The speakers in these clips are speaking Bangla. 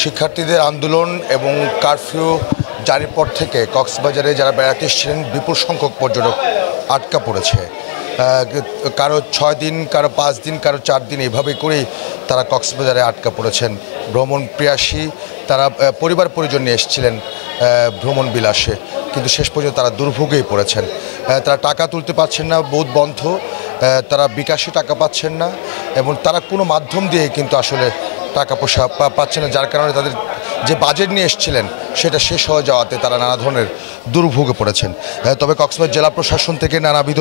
শিক্ষার্থীদের আন্দোলন এবং কারফিউ জারির পর থেকে কক্সবাজারে যারা বেড়াতে এসেছিলেন বিপুল সংখ্যক পর্যটক আটকা পড়েছে। কারো 6 দিন, কারো 5 দিন, কারো 4 দিন এভাবে করেই তারা কক্সবাজারে আটকা পড়েছেন। ভ্রমণ প্রিয়াসী তারা পরিবার পরিজন নিয়ে এসেছিলেন ভ্রমণ বিলাসে, কিন্তু শেষ পর্যন্ত তারা দুর্ভোগেই পড়েছেন। তারা টাকা তুলতে পারছেন না, বুথ বন্ধ, তারা বিকাশে টাকা পাচ্ছেন না এবং তারা কোনো মাধ্যম দিয়ে কিন্তু আসলে টাকা পয়সা পাচ্ছে না, যার কারণে তাদের যে বাজেট নিয়ে এসেছিলেন সেটা শেষ হয়ে যাওয়াতে তারা নানা ধরনের দুর্ভোগে পড়েছেন। তবে কক্সবাজার জেলা প্রশাসন থেকে নানাবিধ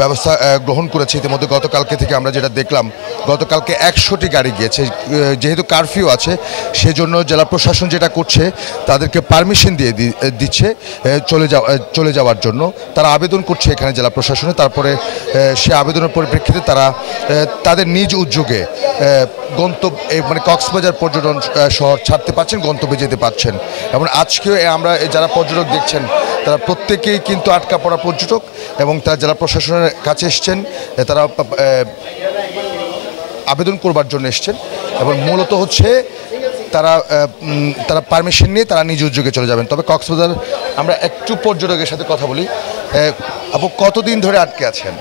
ব্যবস্থা গ্রহণ করেছে। ইতিমধ্যে গতকালকে থেকে আমরা যেটা দেখলাম, গতকালকে 100টি গাড়ি গিয়েছে। যেহেতু কারফিউ আছে সেজন্য জেলা প্রশাসন যেটা করছে তাদেরকে পারমিশন দিয়ে দিচ্ছে চলে যাওয়ার জন্য। তারা আবেদন করছে এখানে জেলা প্রশাসনে, তারপরে সে আবেদনের পরিপ্রেক্ষিতে তারা তাদের নিজ উদ্যোগে মানে কক্সবাজার পর্যটন শহর ছাড়তে পারছেন, গন্তব্যে যেতে পারছেন। এবং আজকেও আমরা যারা পর্যটক দেখছেন তারা প্রত্যেকেই কিন্তু আটকা পড়া পর্যটক এবং তারা জেলা প্রশাসনের কাছে এসছেন, তারা আবেদন করবার জন্য এসছেন এবং মূলত হচ্ছে তারা পারমিশন নিয়ে তারা নিজ উদ্যোগে চলে যাবেন। তবে কক্সবাজার আমরা একটু পর্যটকের সাথে কথা বলি। আপু, কতদিন ধরে আটকে আছেন?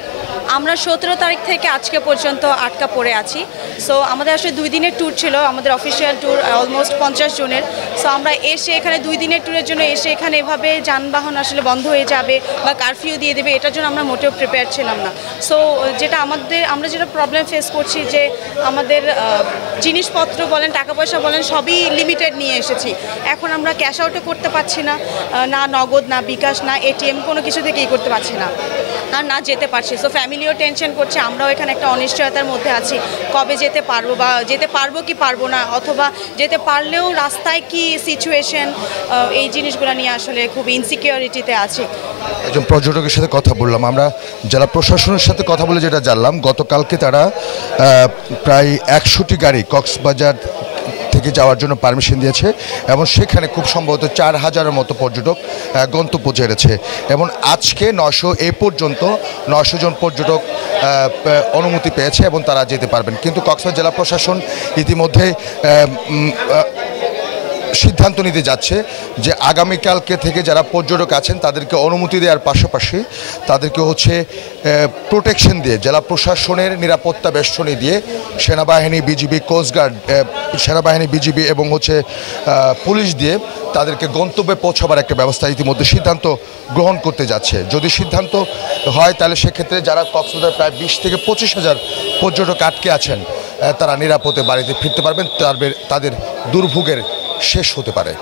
আমরা 17 তারিখ থেকে আজকে পর্যন্ত আটকা পড়ে আছি। সো আমাদের আসলে 2 দিনের ট্যুর ছিল, আমাদের অফিসিয়াল ট্যুর অলমোস্ট 50 জনের। সো আমরা এসে এখানে 2 দিনের ট্যুরের জন্য এসে এখানে এভাবে যানবাহন আসলে বন্ধ হয়ে যাবে বা কারফিউ দিয়ে দেবে, এটার জন্য আমরা মোটেও প্রিপেয়ার ছিলাম না। সো আমরা যেটা প্রবলেম ফেস করছি যে আমাদের জিনিসপত্র বলেন, টাকা পয়সা বলেন, সবই লিমিটেড নিয়ে এসেছি। এখন আমরা ক্যাশ আউটও করতে পারছি না, না নগদ, না বিকাশ, না এটিএম, কোনো কিছু থেকেই করতে পারছি না, আর না যেতে পারছি। সো ফ্যামিলিও টেনশন করছে, আমরাও এখানে একটা অনিশ্চয়তার মধ্যে আছি, কবে যেতে পারবো বা যেতে পারবো কি পারবো না, অথবা যেতে পারলেও রাস্তায় কি সিচুয়েশন, এই জিনিসগুলো নিয়ে আসলে খুব ইনসিকিউরিটিতে আছে। একজন পর্যটকের সাথে কথা বললাম আমরা, জেলা প্রশাসনের সাথে কথা বলে যেটা জানলাম, গতকালকে তারা প্রায় 100টি গাড়ি কক্সবাজার থেকে যাওয়ার জন্য পারমিশন দিয়েছে এবং সেখানে খুব সম্ভবত 4000-এর মতো পর্যটক গন্তব্য ছেড়েছে এবং আজকে 900 এ পর্যন্ত 900 জন পর্যটক অনুমতি পেয়েছে এবং তারা যেতে পারবেন। কিন্তু কক্সবাজার জেলা প্রশাসন ইতিমধ্যে সিদ্ধান্ত নিতে যাচ্ছে যে আগামীকালকে থেকে যারা পর্যটক আছেন তাদেরকে অনুমতি দেওয়ার পাশাপাশি তাদেরকে হচ্ছে প্রোটেকশন দিয়ে, জেলা প্রশাসনের নিরাপত্তা বেষ্টনী দিয়ে সেনাবাহিনী, বিজিবি, কোস্টগার্ড, সেনাবাহিনী, বিজিবি এবং হচ্ছে পুলিশ দিয়ে তাদেরকে গন্তব্যে পৌঁছাবার একটা ব্যবস্থা ইতিমধ্যে সিদ্ধান্ত গ্রহণ করতে যাচ্ছে। যদি সিদ্ধান্ত হয় তাহলে সেক্ষেত্রে যারা কক্সবাজার প্রায় 20 থেকে 25,000 পর্যটক আটকে আছেন তারা নিরাপদে বাড়িতে ফিরতে পারবেন, তাদের দুর্ভোগের শেষ হতে পারে।